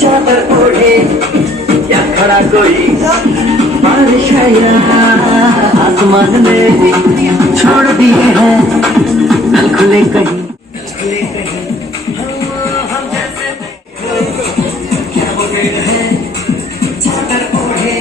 चादर ओढ़े क्या खड़ा कोई बारिश है यहाँ आसमान में छोड़ दिए हैं कल खुले कहीं हम जैसे क्या हो गए हैं चादर ओढ़े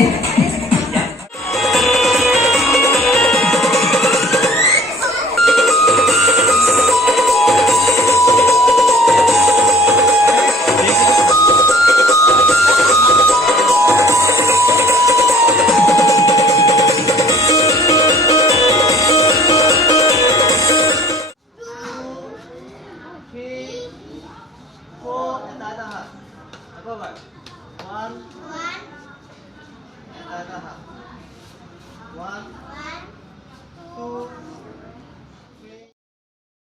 One.